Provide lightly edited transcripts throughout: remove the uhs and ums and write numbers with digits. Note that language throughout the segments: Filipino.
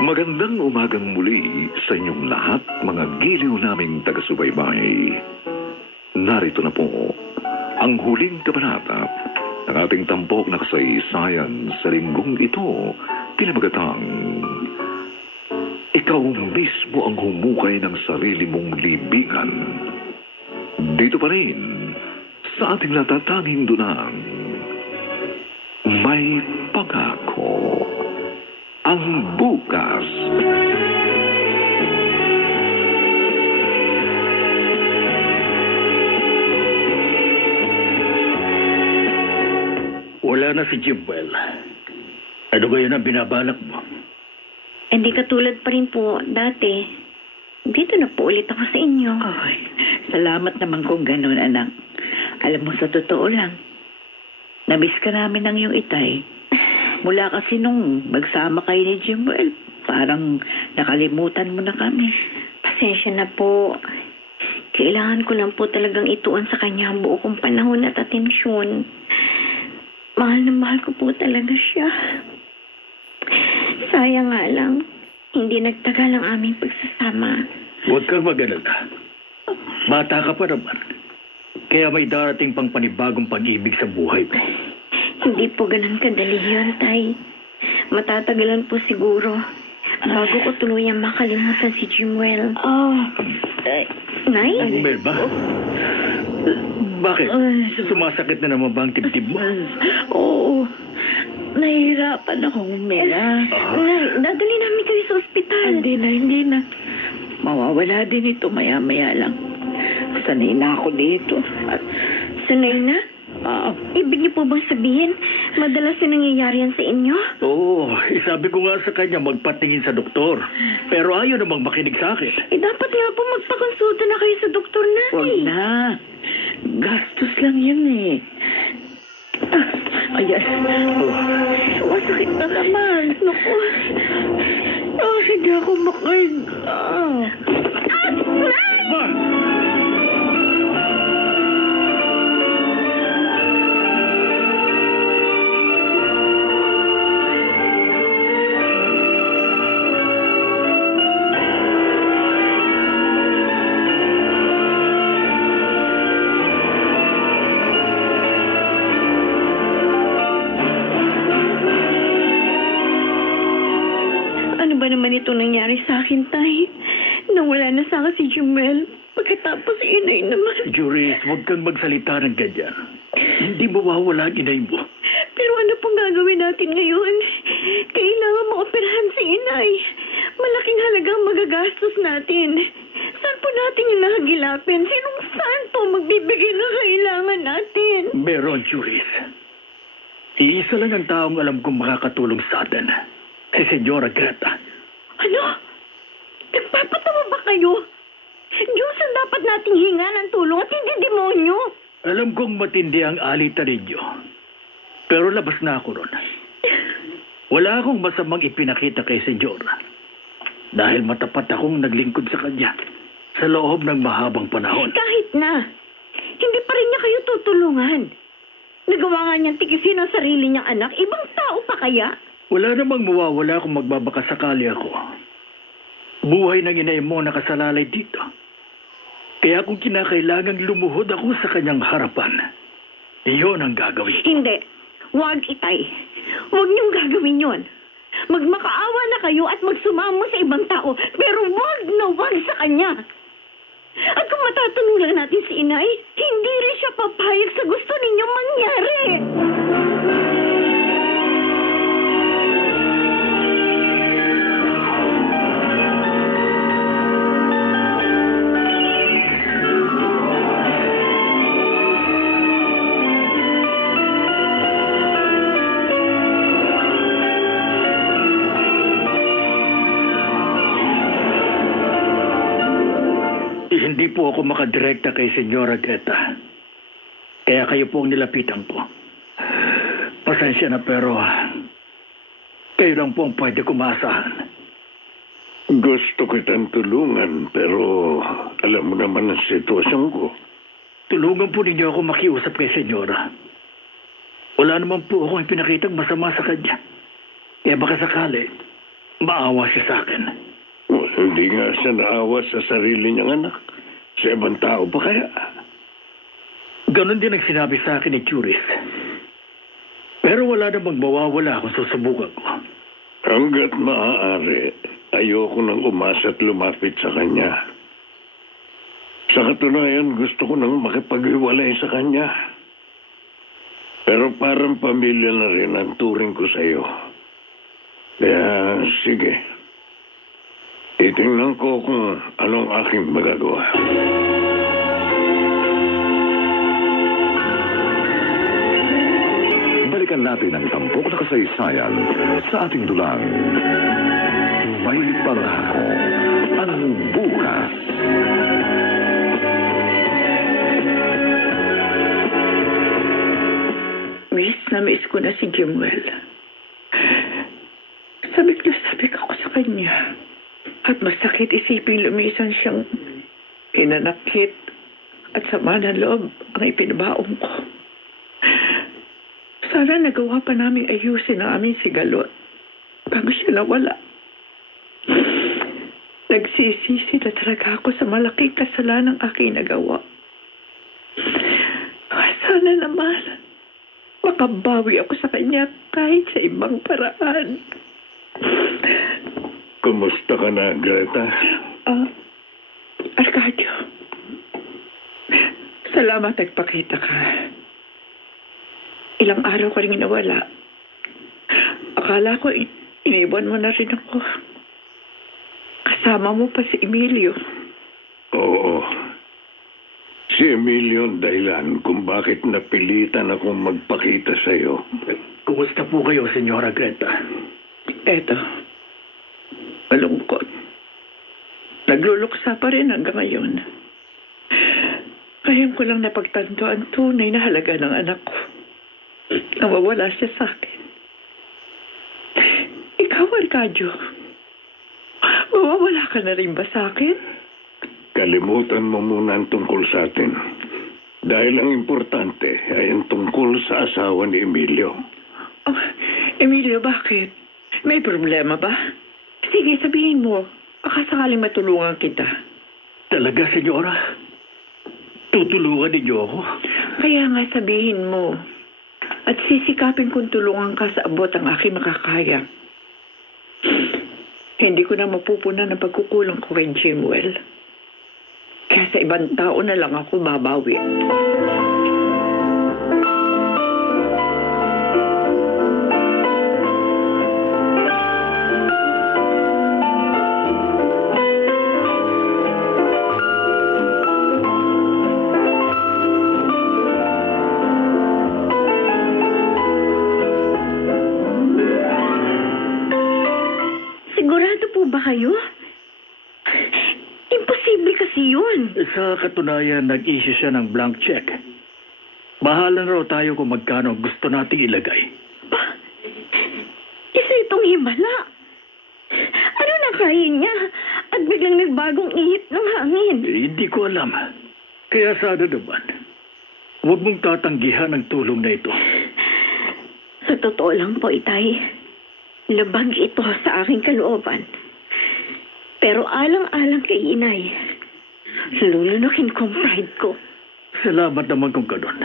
Magandang umagang muli sa inyong lahat, mga giliw naming taga-subaybay. Narito na po ang huling kabanata ng ating tampok na kasaysayan sa linggong ito, pinamagatang Ikaw mismo ang humukay ng sarili mong libingan. Dito pa rin sa ating natatanging dunang May Pangako. Ang bukas. Wala na si Jimwell. Ano ngayon ang binabalak mo? Hindi katulad pa rin po dati. Dito na po ulit ako sa inyo. Ay, salamat naman kung ganun, anak. Alam mo, sa totoo lang, namiss ka namin ng iyong itay. Mula kasi nung magsama kayo ni Jimwell, parang nakalimutan mo na kami. Pasensya na po. Kailangan ko lang po talagang ituon sa kanya ang buo kong panahon at atensyon. Mahal na mahal ko po talaga siya. Sayang nga lang, hindi nagtagal ang aming pagsasama. Huwag kang mag-alala. Bata ka pa naman. Kaya may darating pang panibagong pag-ibig sa buhay mo. Hindi po ganun kadali yun, Tay. Matatagalan po siguro bago ko tuluyang makalimutan si Jimwell. Nay? Mel ba? Bakit? Sumasakit na naman ba ang tibtib mo? Oo, nahihirapan akong umila. Nay, dadali namin kayo sa ospital. Hindi na. Mawawala din ito maya-maya lang. Sanay na ako dito. Sanay na? Ibig niyo po bang sabihin, madalas na nangyayari yan sa inyo? Oo, sabi ko nga sa kanya magpatingin sa doktor. Pero ayaw namang makinig sa akin. Dapat nga po magpakonsulta na kayo sa doktor, Nay. Huwag na. Gastos lang yan eh. Ayan. Masakit na naman. Naku. Hindi ako makahinga. Ma! Ano ba naman itong nangyari sa akin, Tay? Nawala na sa akin si Jumel. Pagkatapos inay naman. Juris, huwag kang magsalita ng ganyan. Hindi mawawala ang inay mo. Pero ano pong gagawin natin ngayon? Kailangan maoperahan si inay. Malaking halagang magagastos natin. Saan po natin yung nahagilapin? Sinong santo magbibigay ng kailangan natin? Meron, Juris. Iisa lang ang taong alam kong makakatulong sa atin. Si Senyora Greta. Ano? Nagpapatawa ba kayo? Diyos ang dapat nating hinga ng tulong at hindi demonyo. Alam kong matindi ang alitan ninyo. Pero labas na ako ron. Wala akong masamang ipinakita kay Senyora. Dahil matapat akong naglingkod sa kanya sa loob ng mahabang panahon. Kahit na, hindi pa rin niya kayo tutulungan. Nagawa nga niyang tikisin ang sarili niyang anak. Ibang tao pa kaya? Wala namang mawawala kung magbabakasakali ako. Buhay ng inay mo nakasalalay dito. Kaya kung kinakailangang lumuhod ako sa kanyang harapan, iyon ang gagawin ko. Hindi. Huwag, Itay. Huwag niyong gagawin yon. Magmakaawa na kayo at magsumamo sa ibang tao, pero huwag na huwag sa kanya. At kung matatanong lang natin si inay, hindi rin siya papayag sa gusto ninyong mangyari. Hindi po ako makadirekta kay Senyora Greta. Kaya kayo po ang nilapitan ko. Pasensya na pero kayo lang po ang pwede ko maasahan. Gusto kitang tulungan pero alam mo naman ang sitwasyon ko. Tulungan po ninyo ako makiusap kay Senyora. Wala naman po akong ipinakitang masama sa kanya. Kaya baka sakali, maawa siya sa akin. Hindi nga siya naawa sa sarili niyang anak. Sa ibang tao pa kaya? Ganon din ang sinabi sa akin ni Juris. Pero wala namang mawawala kung susubukan ko. Hanggat maaari, ayoko nang umasa at lumapit sa kanya. Sa katunayan, gusto ko nang makipag-iwalay sa kanya. Pero parang pamilya na rin ang turing ko sa iyo. Kaya, sige. Titingnan ko kung anong aking magagawa. Balikan natin ang tampok na kasaysayan sa ating dulang. May pangako ang bukas. Miss na miss ko na si Jimwell. Sabik ako sa kanya. At masakit isipin lumisan siyang pinanakit at sama ng loob ang ipinabaong ko. Sana nagawa pa namin ayusin ang aming sigalot bago siya nawala. Nagsisisi na talaga ako sa malaking kasalanan ng aking nagawa. Sana naman makabawi ako sa kanya kahit sa ibang paraan. Kumusta ka na, Greta? Arcadio. Salamat nagpakita ka. Ilang araw ka rin nawala. Akala ko iniwan mo na rin ako. Kasama mo pa si Emilio. Oo. Si Emilio ang dahilan kung bakit napilitan akong magpakita sa iyo. Kumusta po kayo, Senyora Greta? Eto. Malungkot. Nagluluksa pa rin hanggang ngayon. Ngayon ko lang napagtanto ang tunay na halaga ng anak ko. Nawawala siya sa akin. Ikaw, Arcadio, mawawala ka na rin ba sa akin? Kalimutan mo muna ang tungkol sa atin. Dahil ang importante ay ang tungkol sa asawa ni Emilio. Oh, Emilio, bakit? May problema ba? Sige, sabihin mo. Baka sakaling matulungan kita. Talaga, Senyora? Tutulungan ninyo ako? Kaya nga sabihin mo. At sisikapin kong tulungan ka sa abot ang aking makakaya. Hindi ko na mapupunan ang pagkukulang ko kay Jimwell. Kaya sa ibang tao na lang ako babawi. Sigurado po ba kayo? Imposible kasi yun. Sa katunayan, nag-issue siya ng blank check. Bahala na raw tayo kung magkano gusto nating ilagay. Isa itong himala. Ano na kaya niya? At biglang nagbagong ihip ng hangin. Hindi ko alam. Kaya sana naman, huwag mong tatanggihan ang tulong na ito. Sa totoo lang po, Itay, labag ito sa aking kalooban. Pero alang-alang kay Inay, lulunukin kong pride ko. Salamat naman kung ganun.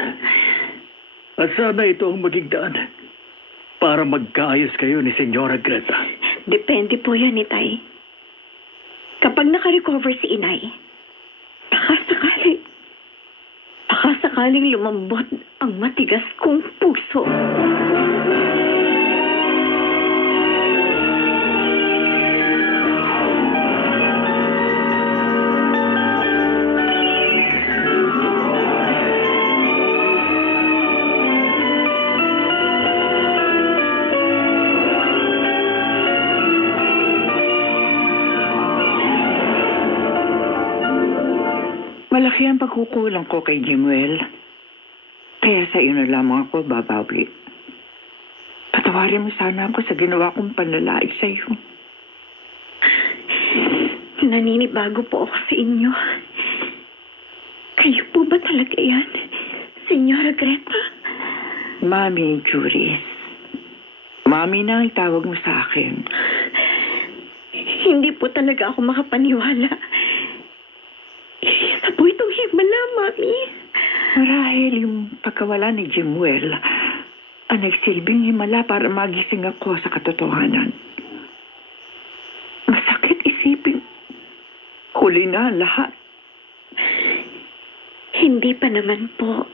At sana ito ang maging daan para magkaayos kayo ni Senyora Greta. Depende po yan, Itay. Kapag nakarecover si Inay, baka sakaling lumambot ang matigas kong puso. Malaki ang pagkukulang ko kay Jimwell. Kaya sa iyo na lamang ako babawi. Patawarin mo sana ako sa ginawa kong panlalait sa iyo. Naninibago po ako sa inyo. Kayo po ba talaga yan, Senyora Greta? Mami, Juris. Mami na ang tawag mo sa akin. Hindi po talaga ako makapaniwala. Isa po itong himala, Mami. Marahil yung pagkawala ni Jimuel ang nagsilbing himala para magising ako sa katotohanan. Masakit isipin. Huli na ang lahat. Hindi pa naman po.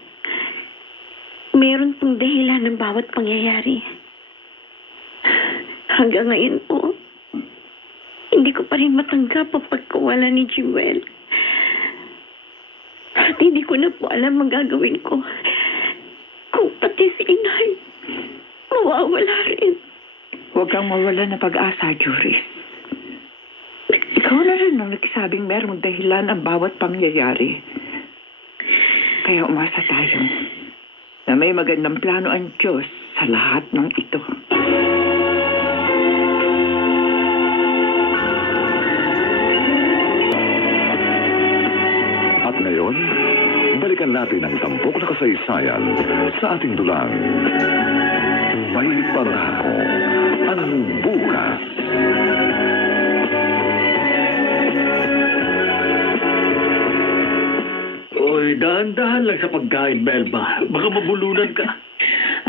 Meron pong dahilan ng bawat pangyayari. Hanggang ngayon po, hindi ko pa rin matanggap ang pagkawala ni Jimuel. At hindi ko na po alam ang gagawin ko. Kung pati si Inay, mawawala rin. Huwag kang mawala ng pag-asa, Juris. Ikaw na rin ang nagsabing merong dahilan ang bawat pangyayari. Kaya umasa tayo na may magandang plano ang Diyos sa lahat ng ito. At ngayon, balikan natin ang tampok na kasaysayan sa ating dulang. May pangako ang bukas. Oy, dahan-dahan lang sa pagkain, Belma. Baka mabulunan ka.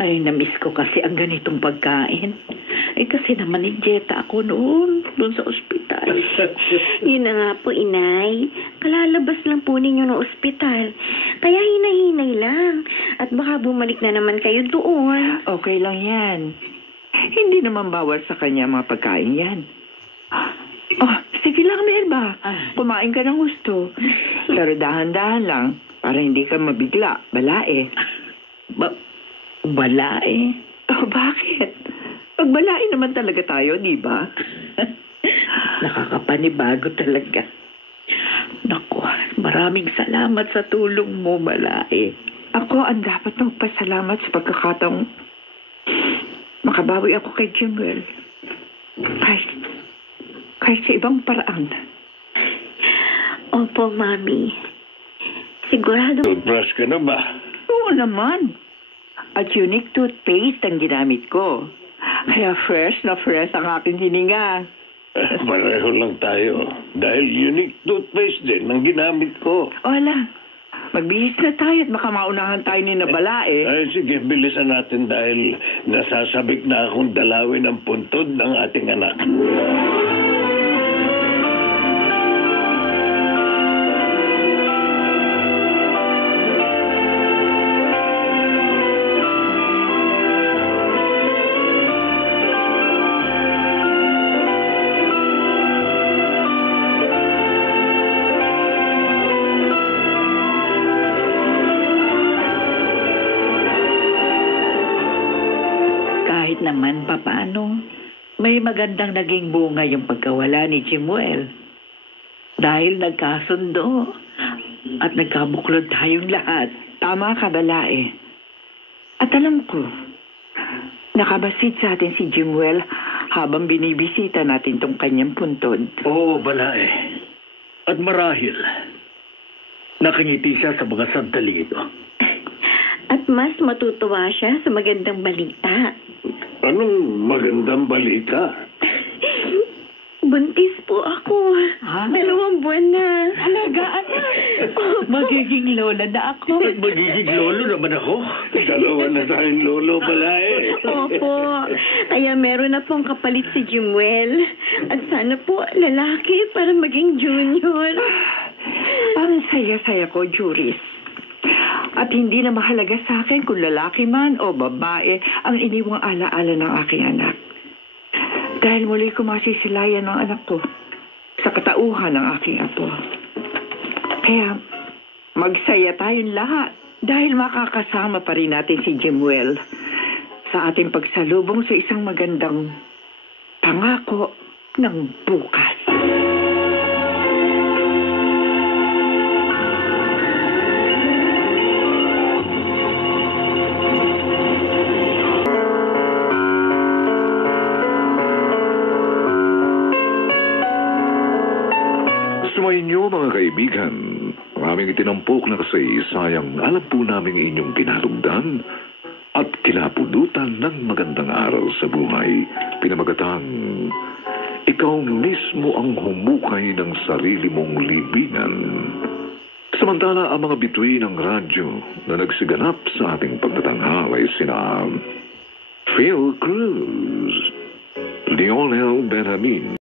Ay, namiss ko kasi ang ganitong pagkain. Kasi naman ninjeta ako noon sa ospital. Yun na nga po, Inay. Kalalabas lang po ninyo ng ospital. Kaya hinay-hinay lang. At baka bumalik na naman kayo doon. Okay lang yan. Hindi naman bawal sa kanya mga pagkain yan. Oh, sige lang, Melba. Kumain ka ng gusto. Pero dahan-dahan lang para hindi ka mabigla. Balae. Balae? Oh, bakit? Pagbalae naman talaga tayo, di ba? Nakakapanibago talaga. Naku, maraming salamat sa tulong mo, Balae. Ako ang dapat magpasalamat sa pagkakataong makabawi ako kay Jimuel. Kahit sa ibang paraan. Opo, Mami. Sigurado... Toothbrush ka na ba? Oo naman. At unique toothpaste ang ginamit ko. Kaya fresh na fresh ang aking hininga. Pareho lang tayo. Dahil unique toothpaste din ang ginamit ko. Wala. Magbihis na tayo at baka maunahan tayo ni Nabalae. Ay, sige, bilisan natin dahil nasasabik na akong dalawin ang puntod ng ating anak. Naman papaano, may magandang naging bunga yung pagkawala ni Jimuel. Dahil nagkasundo at nagkabuklod tayong lahat. Tama ka, Balae. At alam ko, nakabasit sa atin si Jimuel habang binibisita natin tong kanyang puntod. Oo, Balae. At marahil, nakangiti siya sa mga sandali ito. At mas matutuwa siya sa magandang balita. Anong magandang balita? Buntis po ako. 2 buwan na. Alagaan na. Magiging lola na ako. At magiging lolo naman ako. Dalawa na tayong lolo, Balae. Opo. Kaya meron na pong kapalit si Jimuel. At sana po lalaki para maging junior. Ang saya-saya ko, Juris. At hindi na mahalaga sa akin kung lalaki man o babae ang iniwang alaala ng aking anak. Dahil muli ko masisilayan ng anak ko sa katauhan ng aking apo. Kaya magsaya tayong lahat dahil makakasama pa rin natin si Jimuel sa ating pagsalubong sa isang magandang pangako ng bukas. Sumainyo mga kaibigan, maraming itinampok na kasaysayang alam po namin inyong kinalugdan at kinapudutan ng magandang araw sa buhay. Pinamagatang ikaw mismo ang humukay ng sarili mong libingan. Samantala, ang mga bituin ng radyo na nagsiganap sa ating pagtatanghal ay sina Phil Cruz, Lionel Benjamin,